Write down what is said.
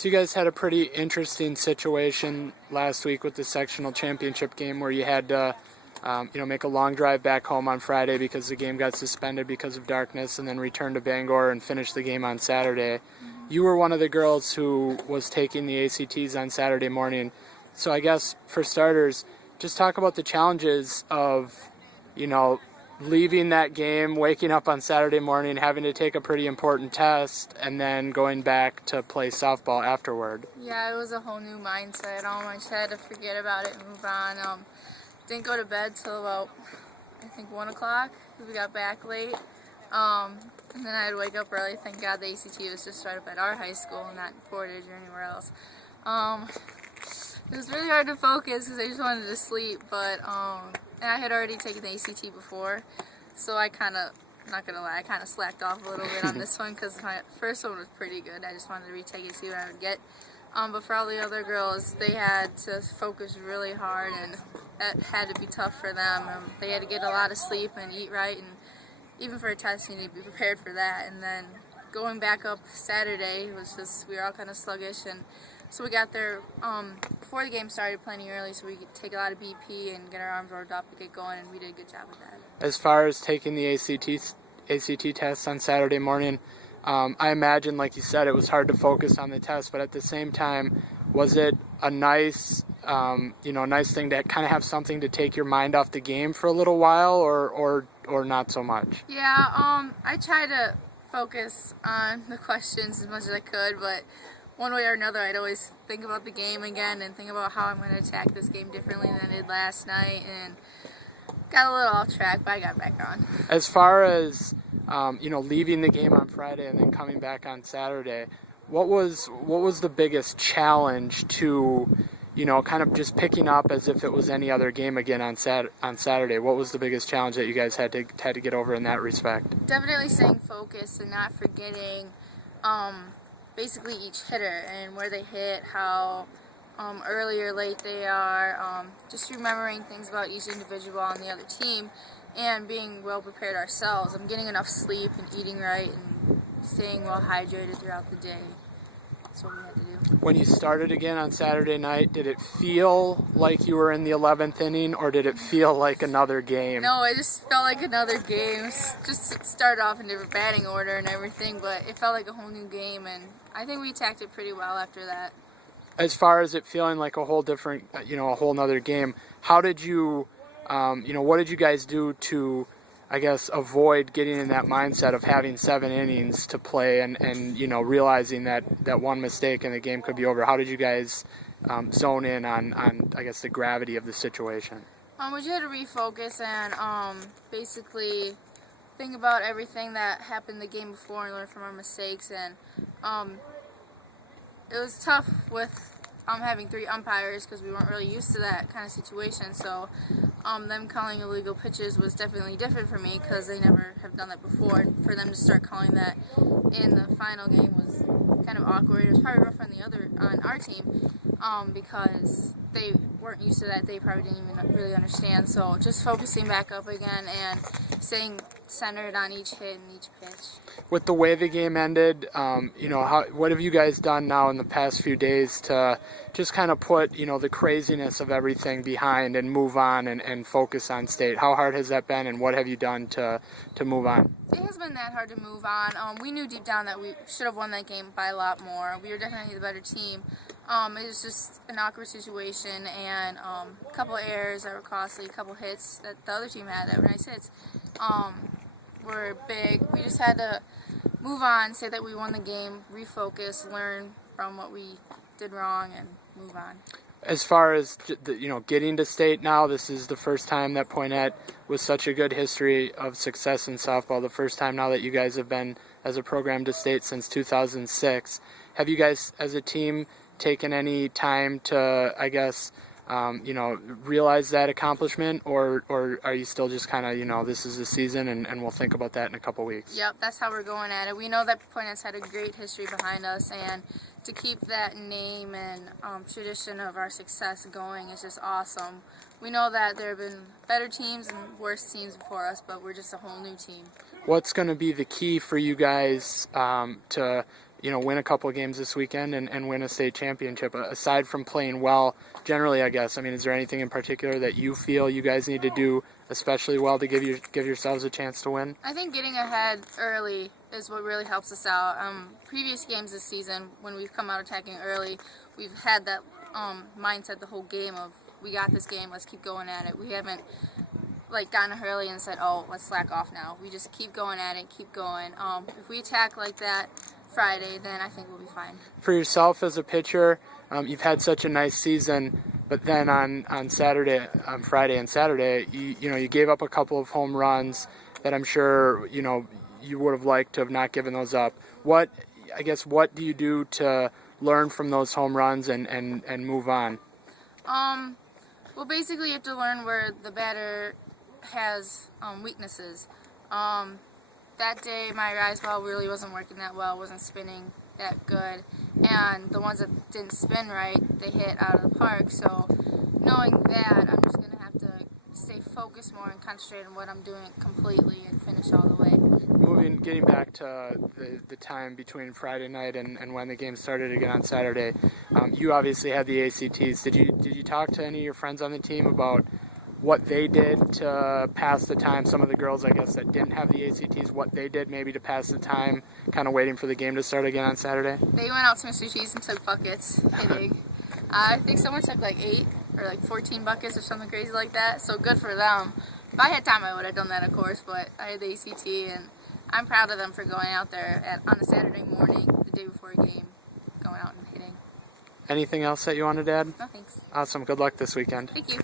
So you guys had a pretty interesting situation last week with the sectional championship game where you had to make a long drive back home on Friday because the game got suspended because of darkness, and then return to Bangor and finish the game on Saturday. You were one of the girls who was taking the ACTs on Saturday morning. So I guess for starters, just talk about the challenges of, leaving that game, waking up on Saturday morning, having to take a pretty important test, and then going back to play softball afterward. Yeah, it was a whole new mindset. I just had to forget about it and move on. Didn't go to bed till about, I think, 1 o'clock because we got back late. And then I had to wake up early. Thank God the ACT was just right up at our high school and not Portage or anywhere else. It was really hard to focus because I just wanted to sleep, but and I had already taken the ACT before, so I not gonna lie, I kind of slacked off a little bit on this one because my first one was pretty good. I just wanted to retake it, see what I would get. But for all the other girls, they had to focus really hard, and that had to be tough for them. They had to get a lot of sleep and eat right, and even for a test, you need to be prepared for that. And then going back up Saturday was just, we were all kind of sluggish, and so we got there before the game started plenty early so we could take a lot of BP and get our arms warmed up to get going, and we did a good job with that. As far as taking the ACT test on Saturday morning, I imagine, like you said, it was hard to focus on the test, but at the same time, was it a nice thing to kind of have something to take your mind off the game for a little while, or not so much? Yeah, I try to focus on the questions as much as I could, but one way or another, I'd always think about the game again and think about how I'm going to attack this game differently than I did last night, and got a little off track, but I got back on. As far as leaving the game on Friday and then coming back on Saturday, what was the biggest challenge to, kind of just picking up as if it was any other game again on Saturday? What was the biggest challenge that you guys had to get over in that respect? Definitely staying focused and not forgetting basically each hitter and where they hit, how early or late they are, just remembering things about each individual on the other team, and being well prepared ourselves. I'm getting enough sleep and eating right and staying well hydrated throughout the day. That's what we had to do. When you started again on Saturday night, did it feel like you were in the 11th inning, or did it feel like another game? No, it just felt like another game. Just started off in different batting order and everything, but it felt like a whole new game, and I think we attacked it pretty well after that. As far as it feeling like a whole different, a whole nother game, how did you, what did you guys do to, I guess, avoid getting in that mindset of having 7 innings to play and realizing that one mistake and the game could be over? How did you guys zone in on, I guess, the gravity of the situation? We just had to refocus and basically think about everything that happened the game before and learn from our mistakes. And it was tough with having 3 umpires because we weren't really used to that kind of situation. So them calling illegal pitches was definitely different for me because they never have done that before. And for them to start calling that in the final game was kind of awkward. It was probably rough on our team because they weren't used to that. They probably didn't even really understand. So just focusing back up again and staying centered on each hit and each pitch. With the way the game ended, what have you guys done now in the past few days to just kind of put, the craziness of everything behind and move on and focus on state? How hard has that been, and what have you done to move on? It has been that hard to move on. We knew deep down that we should have won that game by a lot more. We were definitely the better team. It was just an awkward situation and a couple of errors that were costly, a couple hits that the other team had that were nice hits were big. We just had to move on, say that we won the game, refocus, learn from what we did wrong, and move on. As far as getting to state now, this is the first time that Poynette with such a good history of success in softball, the first time now that you guys have been as a program to state since 2006. Have you guys as a team taken any time to, I guess, realize that accomplishment, or are you still just kind of, this is the season and we'll think about that in a couple weeks? Yep, that's how we're going at it. We know that Poynette's had a great history behind us, and to keep that name and tradition of our success going is just awesome. We know that there have been better teams and worse teams before us, but we're just a whole new team. What's going to be the key for you guys to win a couple of games this weekend and win a state championship. Aside from playing well, generally, I guess. I mean, is there anything in particular that you feel you guys need to do especially well to give yourselves a chance to win? I think getting ahead early is what really helps us out. Previous games this season, when we've come out attacking early, we've had that mindset the whole game of, we got this game, let's keep going at it. We haven't gotten up early and said, oh, let's slack off now. We just keep going at it, keep going. If we attack like that Friday, then I think we'll be fine. For yourself as a pitcher, you've had such a nice season, but then on Friday and Saturday, you gave up a couple of home runs that I'm sure you would have liked to have not given those up. What do you do to learn from those home runs and move on? Well, basically you have to learn where the batter has weaknesses. That day my rise ball really wasn't working that well, wasn't spinning that good, and the ones that didn't spin right, they hit out of the park. So knowing that, I'm just going to have to stay focused more and concentrate on what I'm doing completely and finish all the way. Getting back to the time between Friday night and when the game started again on Saturday, you obviously had the ACTs. Did you talk to any of your friends on the team about what they did to pass the time? Some of the girls, I guess, that didn't have the ACTs, what they did maybe to pass the time, kind of waiting for the game to start again on Saturday? They went out to Mr. Cheese and took buckets, hitting. I think someone took 8 or 14 buckets or something crazy like that, so good for them. If I had time, I would have done that, of course, but I had the ACT, and I'm proud of them for going out there on a Saturday morning, the day before a game, going out and hitting. Anything else that you wanted to add? No, thanks. Awesome. Good luck this weekend. Thank you.